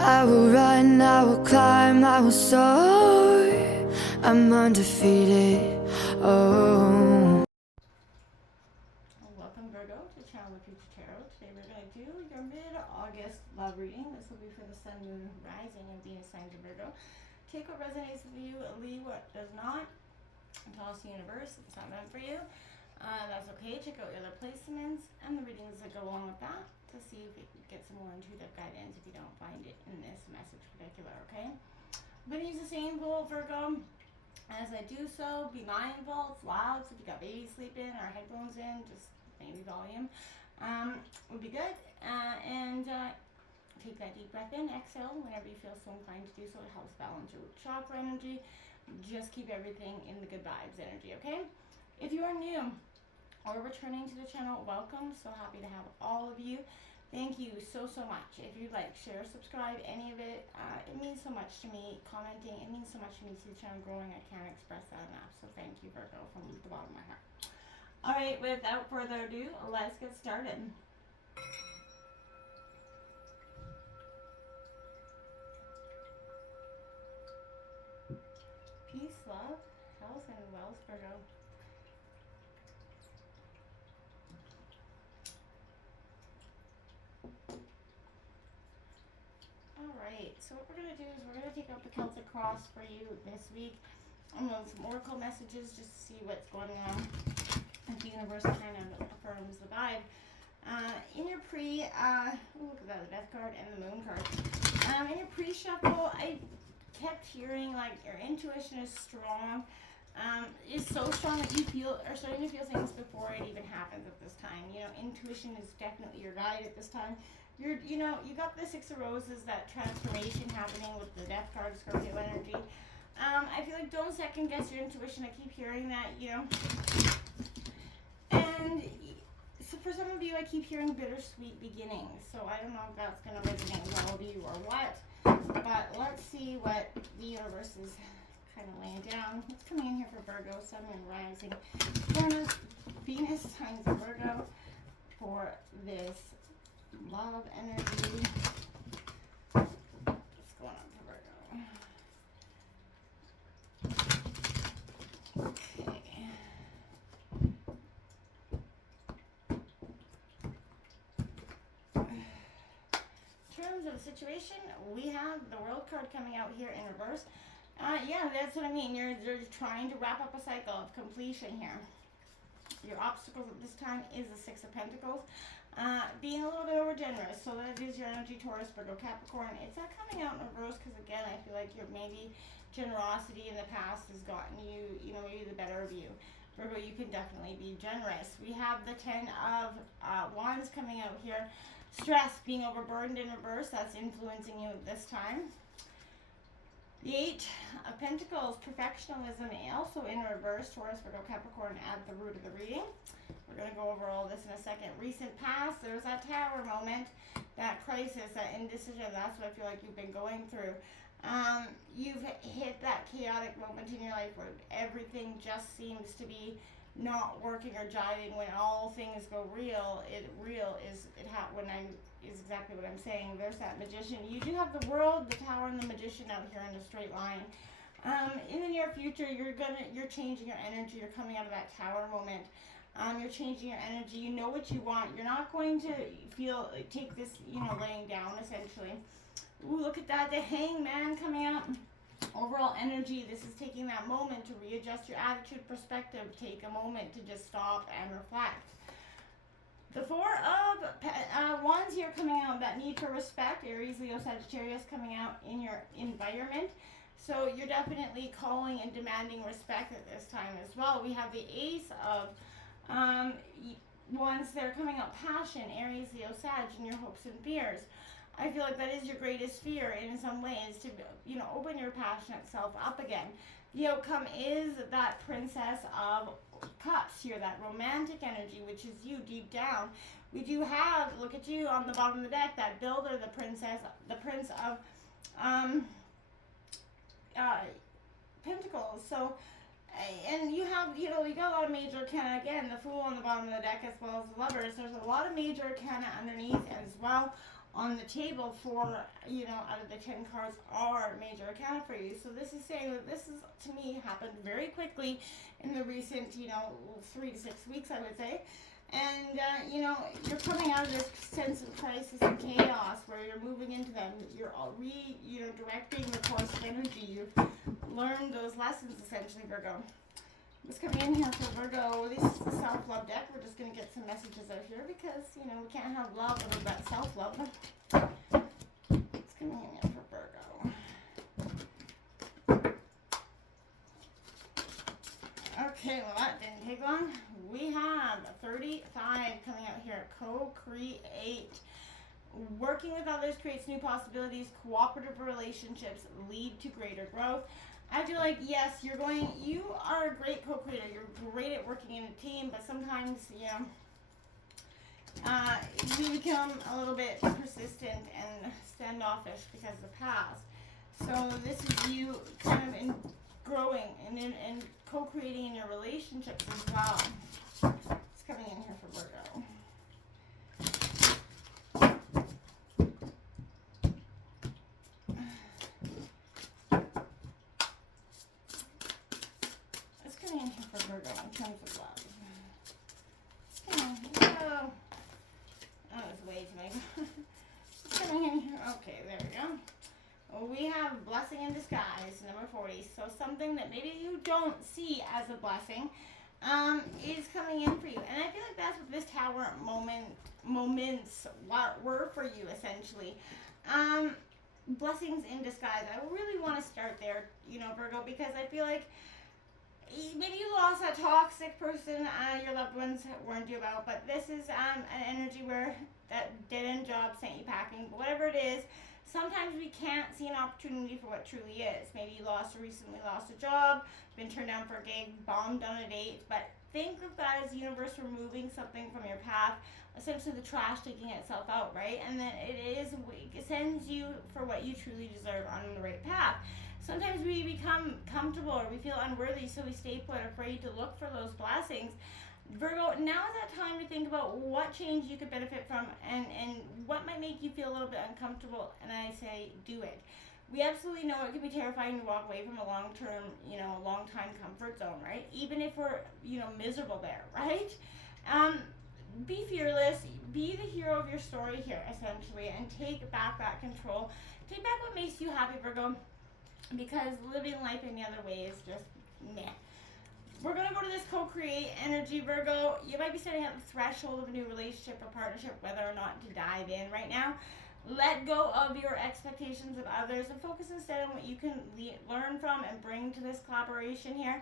I will run, I will climb, I will soar. I'm undefeated. Oh. Welcome Virgo to Channel of Future Tarot. Today we're going to do your mid-August love reading. This will be for the Sun, Moon, Rising, and Venus signs of Virgo. Take what resonates with you, leave what does not. Toss the universe if it's not meant for you. That's okay. Check out your other placements and the readings that go along with that to see if you can get some more intuitive guidance if you don't find it in this message particular, okay? I'm going to use the same bowl, Virgo. As I do so, be mindful, it's loud, so if you got babies sleeping or headphones in, just maybe volume, would be good. Take that deep breath in, exhale whenever you feel so inclined to do so. It helps balance your chakra energy. Just keep everything in the good vibes energy, okay? If you are new or returning to the channel, welcome. So happy to have all of you. Thank you so much. If you'd like, share, subscribe, any of it, it means so much to me. Commenting, it means so much to me to see the channel growing. I can't express that enough. So thank you, Virgo, from the bottom of my heart. All right, without further ado, let's get started. Peace, love, health, and wealth, Virgo. Alright, so what we're going to do is we're going to take out the Celtic Cross for you this week. I'm going to some oracle messages just to see what's going on. If the universe kind of affirms the vibe. In your look at that, the Death card and the Moon card. In your pre-shuffle, I kept hearing like your intuition is strong. Is so strong that you are starting to feel things before it even happens at this time. You know, intuition is definitely your guide at this time. You got the Six of Roses, that transformation happening with the Death card, Scorpio energy. I feel like don't second guess your intuition. I keep hearing that, And so for some of you, I keep hearing bittersweet beginnings. So I don't know if that's going to resonate with all of you or what. But let's see what the universe is kind of laying down. What's coming in here for Virgo, Sun, and Rising? Venus signs of Virgo for this love energy. What's going on for Virgo? Okay. In terms of the situation, we have the World card coming out here in reverse. Yeah, that's what I mean. You're trying to wrap up a cycle of completion here. Your obstacles at this time is the Six of Pentacles. Being a little bit over generous. So that is your energy, Taurus, Virgo, Capricorn. It's not coming out in reverse because, again, I feel like your maybe generosity in the past has gotten you, maybe the better of you. Virgo, you can definitely be generous. We have the Ten of Wands coming out here. Stress, being overburdened in reverse, that's influencing you at this time. The Eight of Pentacles, perfectionism, also in reverse. Taurus, Virgo, Capricorn at the root of the reading. We're going to go over all this in a second. Recent past, there's that Tower moment, that crisis, that indecision. That's what I feel like you've been going through. You've hit that chaotic moment in your life where everything just seems to be not working or jiving. When all things go real is exactly what I'm saying. There's that Magician. You do have the World, the Tower, and the Magician out here in a straight line. In the near future, you're changing your energy. You're coming out of that Tower moment. You're changing your energy. You know what you want. You're not going to take this, laying down essentially. Ooh, look at that, the Hangman coming out. Overall energy, this is taking that moment to readjust your attitude, perspective. Take a moment to just stop and reflect. The Four of Wands here coming out, that need for respect. Aries, Leo, Sagittarius coming out in your environment. So you're definitely calling and demanding respect at this time as well. We have the Ace of Wands there coming out, passion. Aries, Leo, Sag, and your hopes and fears. I feel like that is your greatest fear in some ways, to open your passionate self up again. The outcome is that Princess of Cups here, that romantic energy, which is you deep down. We do have, look at you on the bottom of the deck, that Builder, the Prince of Pentacles. So, and you have, you got a lot of major arcana. Again, the Fool on the bottom of the deck as well as the Lovers. There's a lot of major arcana underneath as well. on the table, 4, out of the 10 cards are major arcana for you. So this is saying that this is, to me, happened very quickly in the recent, 3 to 6 weeks, I would say. And, you're coming out of this sense of crisis and chaos where you're moving into them. You're directing the course of energy. You've learned those lessons, essentially, Virgo. What's coming in here for Virgo? This is the self-love deck. We're just going to get some messages out here because, we can't have love without self-love. What's coming in here for Virgo? Okay, well, that didn't take long. We have 35 coming out here. Co-create. Working with others creates new possibilities. Cooperative relationships lead to greater growth. I feel like, yes, you are a great co-creator. You're great at working in a team, but sometimes, you become a little bit persistent and standoffish because of the past. So this is you kind of growing and co-creating in your relationships as well. It's coming in here for Virgo. Virgo in terms of love. Come on, go. Oh, it's way too many. Coming in here. Okay, there we go. We have blessing in disguise, number 40. So something that maybe you don't see as a blessing is coming in for you. And I feel like that's what this tower moments were for you, essentially. Blessings in disguise. I really want to start there, Virgo, because I feel like maybe you lost that toxic person your loved ones warned you about, but this is an energy where that dead-end job sent you packing. But whatever it is, sometimes we can't see an opportunity for what truly is. Maybe you recently lost a job, been turned down for a gig, bombed on a date, but think of that as the universe removing something from your path, essentially the trash taking itself out, right? And then it sends you for what you truly deserve on the right path. Sometimes we become comfortable or we feel unworthy, so we stay put, afraid to look for those blessings. Virgo, now is that time to think about what change you could benefit from and what might make you feel a little bit uncomfortable, and I say do it. We absolutely know it can be terrifying to walk away from a long-term, long-time comfort zone, right? Even if we're, miserable there, right? Be fearless, be the hero of your story here, essentially, and take back that control. Take back what makes you happy, Virgo. Because living life any other way is just meh. We're going to go to this co-create energy, Virgo. You might be standing at the threshold of a new relationship or partnership, whether or not to dive in right now. Let go of your expectations of others and focus instead on what you can learn from and bring to this collaboration here.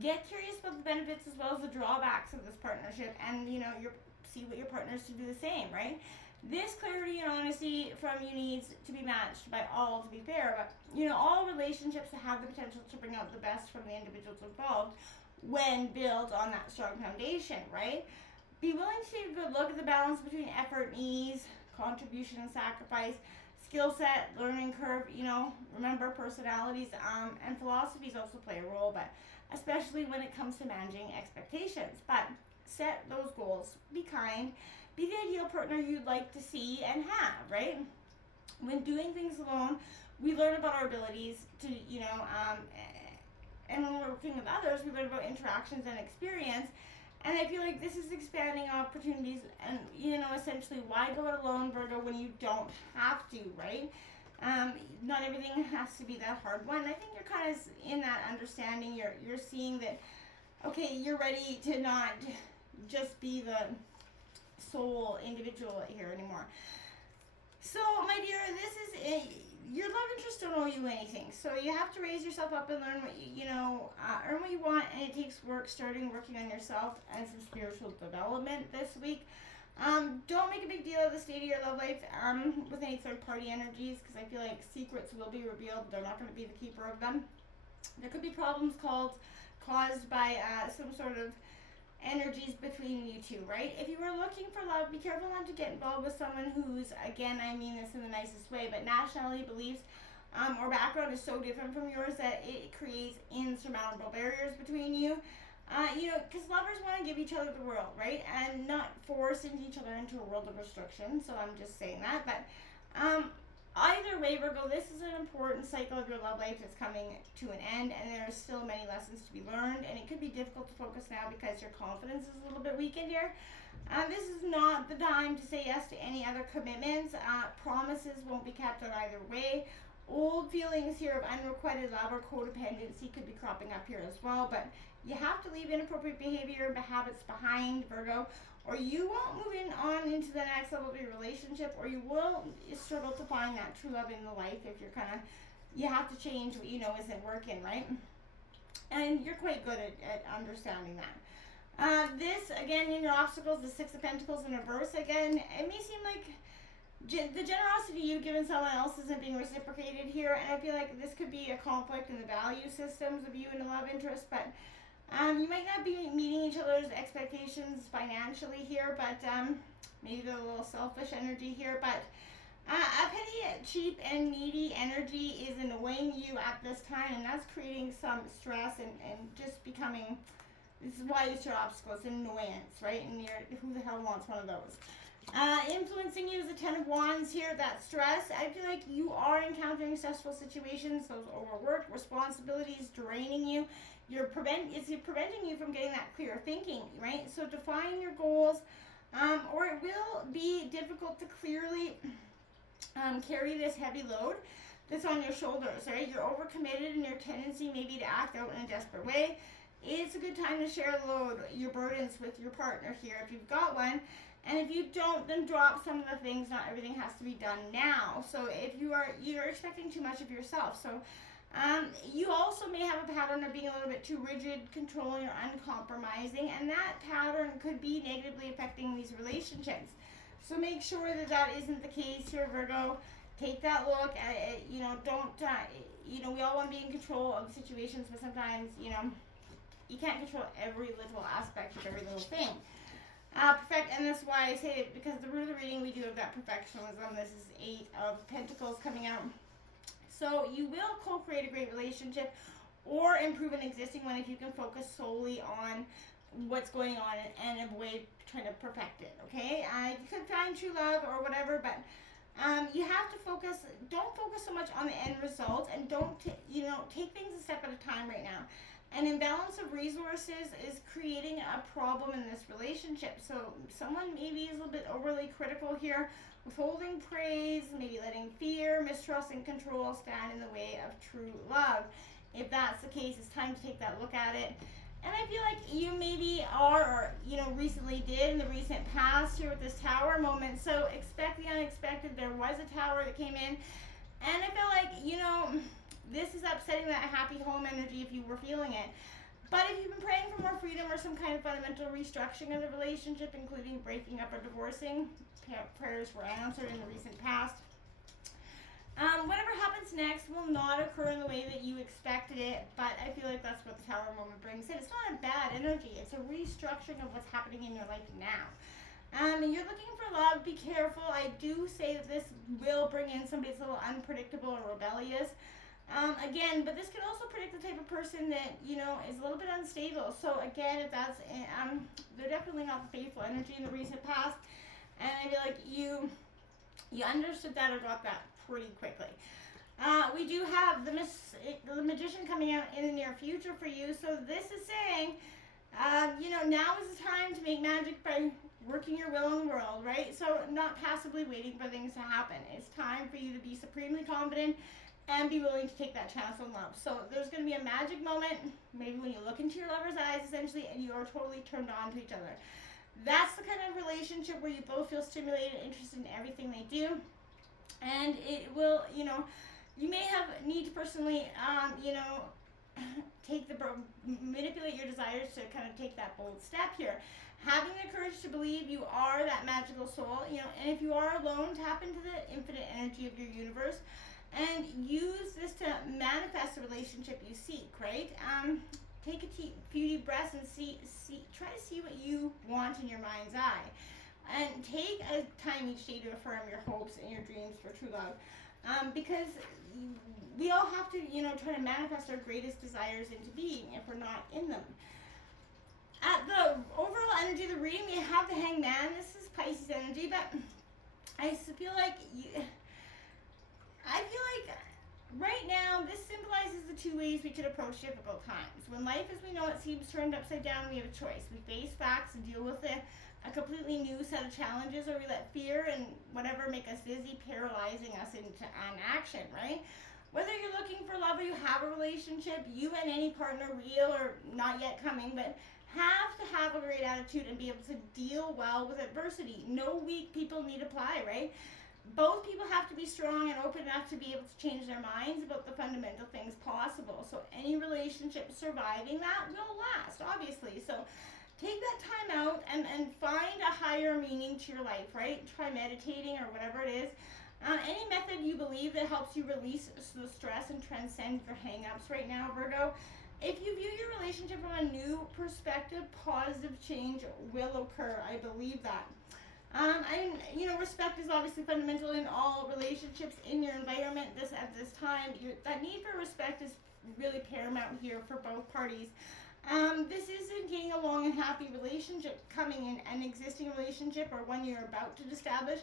Get curious about the benefits as well as the drawbacks of this partnership, and see what your partners to do the same, right? This clarity and honesty from you needs to be matched by all to be fair, but all relationships have the potential to bring out the best from the individuals involved when built on that strong foundation, right? Be willing to take a good look at the balance between effort and ease, contribution and sacrifice, skill set, learning curve. Remember, personalities and philosophies also play a role, but especially when it comes to managing expectations. But set those goals. Be kind. Be the ideal partner you'd like to see and have, right? When doing things alone, we learn about our abilities to, and when we're working with others, we learn about interactions and experience. And I feel like this is expanding opportunities and, essentially, why go it alone, Virgo, when you don't have to, right? Not everything has to be that hard one. I think you're kind of in that understanding. You're seeing that, okay, you're ready to not just be the sole individual here anymore. So, my dear, this is your love interest don't owe you anything. So you have to raise yourself up and learn what earn what you want, and it takes work working on yourself and some spiritual development this week. Don't make a big deal of the state of your love life with any third-party energies, because I feel like secrets will be revealed. They're not going to be the keeper of them. There could be problems caused by some sort of energies between you two, right? If you are looking for love, be careful not to get involved with someone who's, again, I mean this in the nicest way, but nationality, beliefs, or background is so different from yours that it creates insurmountable barriers between you. Because lovers want to give each other the world, right? And not force each other into a world of restriction. So I'm just saying that. But either way, Virgo, this is an important cycle of your love life that's coming to an end, and there are still many lessons to be learned. And it could be difficult to focus now because your confidence is a little bit weakened here. This is not the time to say yes to any other commitments. Promises won't be kept on either way. Old feelings here of unrequited love or codependency could be cropping up here as well, but you have to leave inappropriate behavior and habits behind, Virgo, or you won't move on into the next level of your relationship, or you will struggle to find that true love in the life if you're you have to change what you know isn't working, right? And you're quite good at understanding that. This, again, in your obstacles, the Six of Pentacles in reverse, again, it may seem like the generosity you've given someone else isn't being reciprocated here, and I feel like this could be a conflict in the value systems of you and the love interest, but you might not be meeting each other's expectations financially here, but maybe they're a little selfish energy here, but a petty, cheap, and needy energy is annoying you at this time, and that's creating some stress and just becoming, this is why it's your obstacle, it's an annoyance, right? And who the hell wants one of those? Influencing you is the Ten of Wands here, that stress. I feel like you are encountering stressful situations, those overworked responsibilities draining you. It's preventing you from getting that clear thinking, right? So define your goals, or it will be difficult to clearly carry this heavy load that's on your shoulders, right? You're overcommitted and your tendency maybe to act out in a desperate way. It's a good time to share the load, your burdens with your partner here if you've got one. And if you don't, then drop some of the things. Not everything has to be done now. So if you're expecting too much of yourself. So you also may have a pattern of being a little bit too rigid, controlling, or uncompromising. And that pattern could be negatively affecting these relationships. So make sure that that isn't the case here, Virgo. Take that look at it. Don't, we all want to be in control of situations, but sometimes, you can't control every little aspect of every little thing. And that's why I say it, because the root of the reading we do have that perfectionism. This is 8 of Pentacles coming out. So you will co-create a great relationship or improve an existing one if you can focus solely on what's going on and avoid trying to perfect it, okay? You could find true love or whatever, but you have to focus, don't focus so much on the end result, and don't, take things a step at a time right now. An imbalance of resources is creating a problem in this relationship. So someone maybe is a little bit overly critical here, withholding praise, maybe letting fear, mistrust, and control stand in the way of true love. If that's the case, it's time to take that look at it. And I feel like you maybe are, or recently did in the recent past here with this tower moment. So expect the unexpected. There was a tower that came in, and I feel like, this is upsetting that happy home energy if you were feeling it. But if you've been praying for more freedom or some kind of fundamental restructuring of the relationship, including breaking up or divorcing, prayers were answered in the recent past. Whatever happens next will not occur in the way that you expected it, but I feel like that's what the tower moment brings in. It's not a bad energy. It's a restructuring of what's happening in your life now. You're looking for love. Be careful. I do say that this will bring in somebody that's a little unpredictable or rebellious. Again, but this can also predict the type of person that, is a little bit unstable. So again, if that's, they're definitely not the faithful energy in the recent past. And I feel like you understood that or got that pretty quickly. We do have the Magician coming out in the near future for you. So this is saying, now is the time to make magic by working your will in the world, right? So not passively waiting for things to happen. It's time for you to be supremely confident and be willing to take that chance on love. So there's going to be a magic moment, maybe when you look into your lover's eyes, essentially, and you are totally turned on to each other. That's the kind of relationship where you both feel stimulated, interested in everything they do. And it will, you may need to personally, manipulate your desires to kind of take that bold step here. Having the courage to believe you are that magical soul, and if you are alone, tap into the infinite energy of your universe and use this to manifest the relationship you seek, right? Take a few deep breaths and try to see what you want in your mind's eye. And take a time each day to affirm your hopes and your dreams for true love. Because we all have to, try to manifest our greatest desires into being if we're not in them. At the overall energy of the reading, we have the Hangman. This is Pisces energy, but I feel like right now this symbolizes the two ways we could approach difficult times. When life as we know it seems turned upside down, we have a choice. We face facts and deal with a completely new set of challenges, or we let fear and whatever make us dizzy, paralyzing us into inaction, right? Whether you're looking for love or you have a relationship, you and any partner, real or not yet coming, but have to have a great attitude and be able to deal well with adversity. No weak people need apply, right? Both people have to be strong and open enough to be able to change their minds about the fundamental things possible. So any relationship surviving that will last, obviously. So take that time out and find a higher meaning to your life, right? Try meditating or whatever it is. Any method you believe that helps you release the stress and transcend your hang-ups right now, Virgo. If you view your relationship from a new perspective, positive change will occur. I believe that. Respect is obviously fundamental in all relationships in your environment. At this time, that need for respect is really paramount here for both parties. This isn't getting a long and happy relationship coming in. An existing relationship or one you're about to establish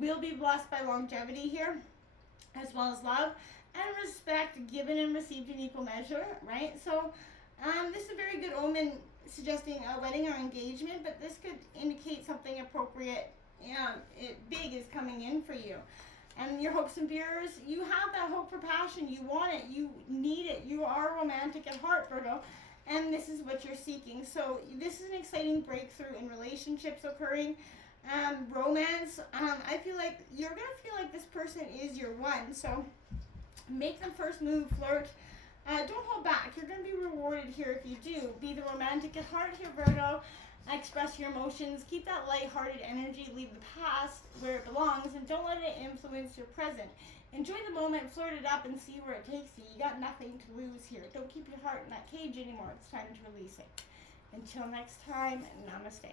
will be blessed by longevity here, as well as love and respect given and received in equal measure, right? So this is a very good omen suggesting a wedding or engagement, but this could indicate something appropriate, big is coming in for you. And your hopes and fears, you have that hope for passion. You want it. You need it. You are romantic at heart, Virgo. And this is what you're seeking. So this is an exciting breakthrough in relationships occurring. Romance, I feel like you're going to feel like this person is your one. So make them first move, flirt. Don't hold back. You're going to be rewarded here if you do. Be the romantic at heart here, Virgo. Express your emotions. Keep that lighthearted energy. Leave the past where it belongs, and don't let it influence your present. Enjoy the moment, flirt it up, and see where it takes you. You got nothing to lose here. Don't keep your heart in that cage anymore. It's time to release it. Until next time, namaste.